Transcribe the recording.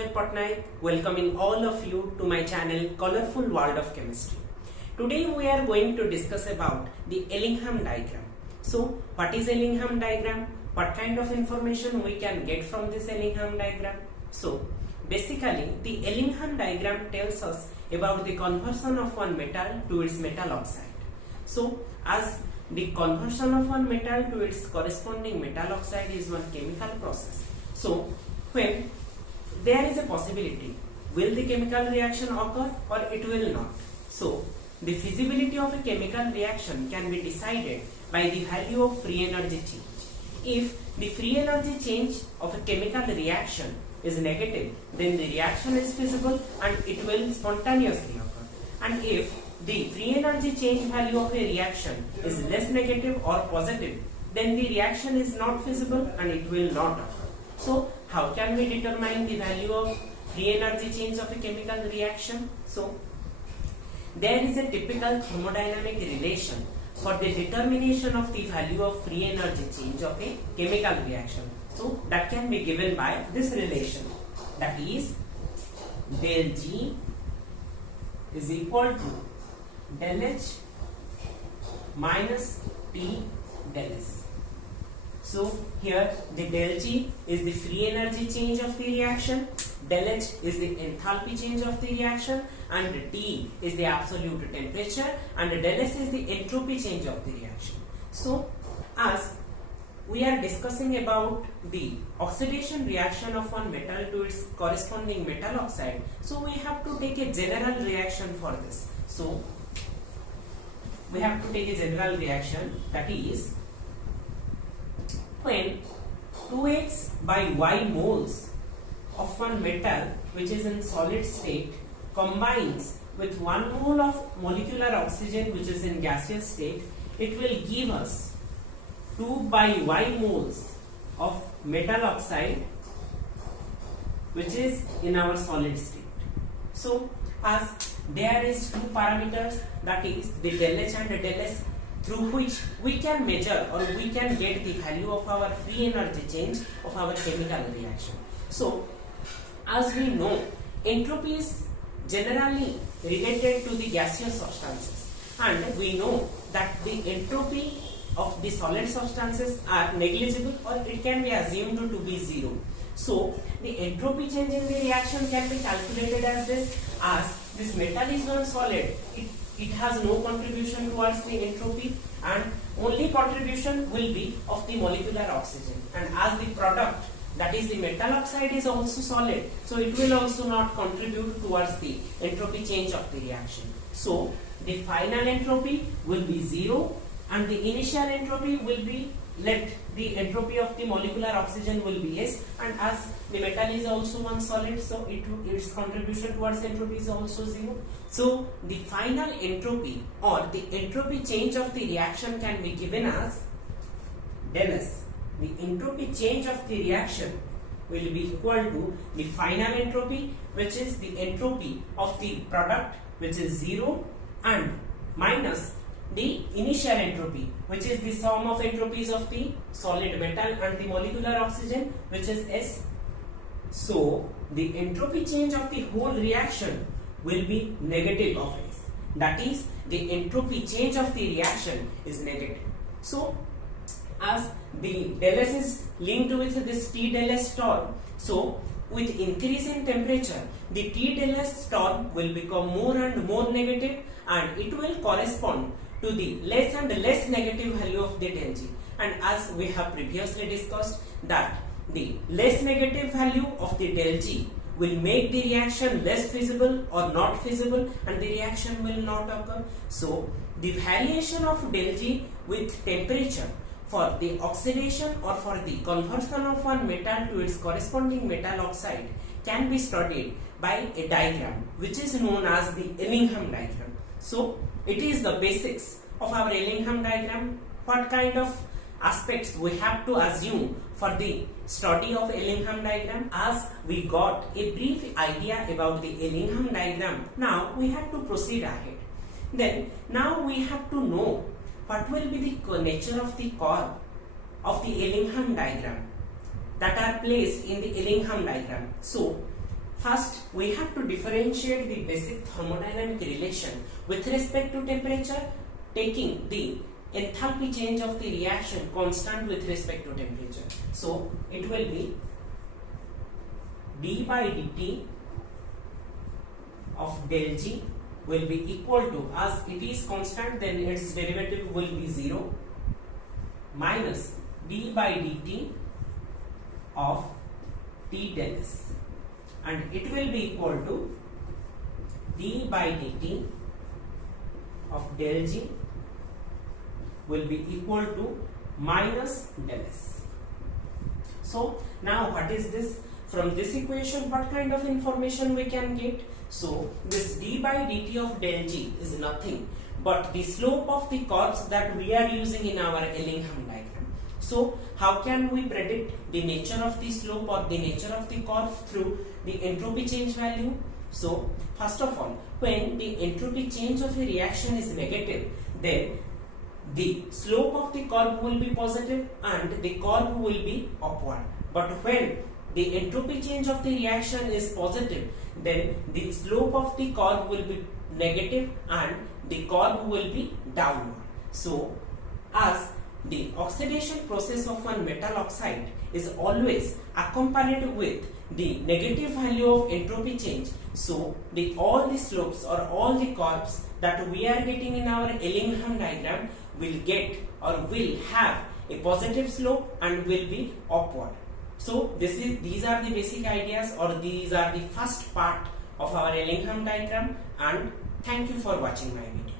Sanjay Patnaik, welcoming all of you to my channel Colorful World of Chemistry. Today we are going to discuss about the Ellingham diagram. So what is Ellingham diagram? What kind of information we can get from this Ellingham diagram? So basically the Ellingham diagram tells us about the conversion of one metal to its metal oxide. So as the conversion of one metal to its corresponding metal oxide is one chemical process. So when there is a possibility, will the chemical reaction occur or it will not? So the feasibility of a chemical reaction can be decided by the value of free energy change. If the free energy change of a chemical reaction is negative, then the reaction is feasible and it will spontaneously occur. And if the free energy change value of a reaction is less negative or positive, then the reaction is not feasible and it will not occur. So how can we determine the value of free energy change of a chemical reaction? So there is a typical thermodynamic relation for the determination of the value of free energy change of a chemical reaction. So that can be given by this relation, that is del G is equal to del H minus T del S. So here the del G is the free energy change of the reaction, del H is the enthalpy change of the reaction, and T is the absolute temperature, and del S is the entropy change of the reaction. So as we are discussing about the oxidation reaction of one metal to its corresponding metal oxide, so we have to take a general reaction for this. So we have to take a general reaction, that is when 2x by y moles of one metal which is in solid state combines with 1 mole of molecular oxygen which is in gaseous state, it will give us 2 by y moles of metal oxide which is in our solid state. So as there is two parameters, that is the del H and del S, through which we can measure or we can get the value of our free energy change of our chemical reaction. So as we know, entropy is generally related to the gaseous substances, and we know that the entropy of the solid substances are negligible or it can be assumed to be zero. So the entropy change in the reaction can be calculated as this: as this metal is one solid, it has no contribution towards the entropy, and only contribution will be of the molecular oxygen. And as the product, that is the metal oxide, is also solid, so it will also not contribute towards the entropy change of the reaction. So the final entropy will be zero and the initial entropy will be, let the entropy of the molecular oxygen will be S, and as the metal is also one solid, so its contribution towards entropy is also zero. So the final entropy or the entropy change of the reaction can be given as del S. The entropy change of the reaction will be equal to the final entropy, which is the entropy of the product, which is 0, and minus the initial entropy, which is the sum of entropies of the solid metal and the molecular oxygen, which is S. So the entropy change of the whole reaction will be negative of S. That is, the entropy change of the reaction is negative. So as the del S is linked with this T del S term, so with increase in temperature, the T del S term will become more and more negative, and it will correspond to the less and less negative value of the del G. And as we have previously discussed, that the less negative value of the del G will make the reaction less feasible or not feasible, and the reaction will not occur. So the variation of del G with temperature for the oxidation or for the conversion of one metal to its corresponding metal oxide can be studied by a diagram which is known as the Ellingham diagram. So it is the basics of our Ellingham diagram. What kind of aspects we have to assume for the study of Ellingham diagram? As we got a brief idea about the Ellingham diagram, now we have to proceed ahead. Then now we have to know what will be the nature of the curve of the Ellingham diagram that are placed in the Ellingham diagram. So First, we have to differentiate the basic thermodynamic relation with respect to temperature, taking the enthalpy change of the reaction constant with respect to temperature. So, it will be d by dt of del G will be equal to, as it is constant, then its derivative will be 0, minus d by dt of T del S, and it will be equal to d by dt of del G will be equal to minus del S. So now what is this? From this equation, what kind of information we can get? So this d by dt of del G is nothing but the slope of the curves that we are using in our Ellingham diagram. So how can we predict the nature of the slope or the nature of the curve? Through the entropy change value. So first of all, when the entropy change of a reaction is negative, then the slope of the curve will be positive and the curve will be upward. But when the entropy change of the reaction is positive, then the slope of the curve will be negative and the curve will be downward. So as the oxidation process of one metal oxide is always accompanied with the negative value of entropy change, so all the slopes or all the curves that we are getting in our Ellingham diagram will get or will have a positive slope and will be upward. So these are the basic ideas, or these are the first part of our Ellingham diagram, and thank you for watching my video.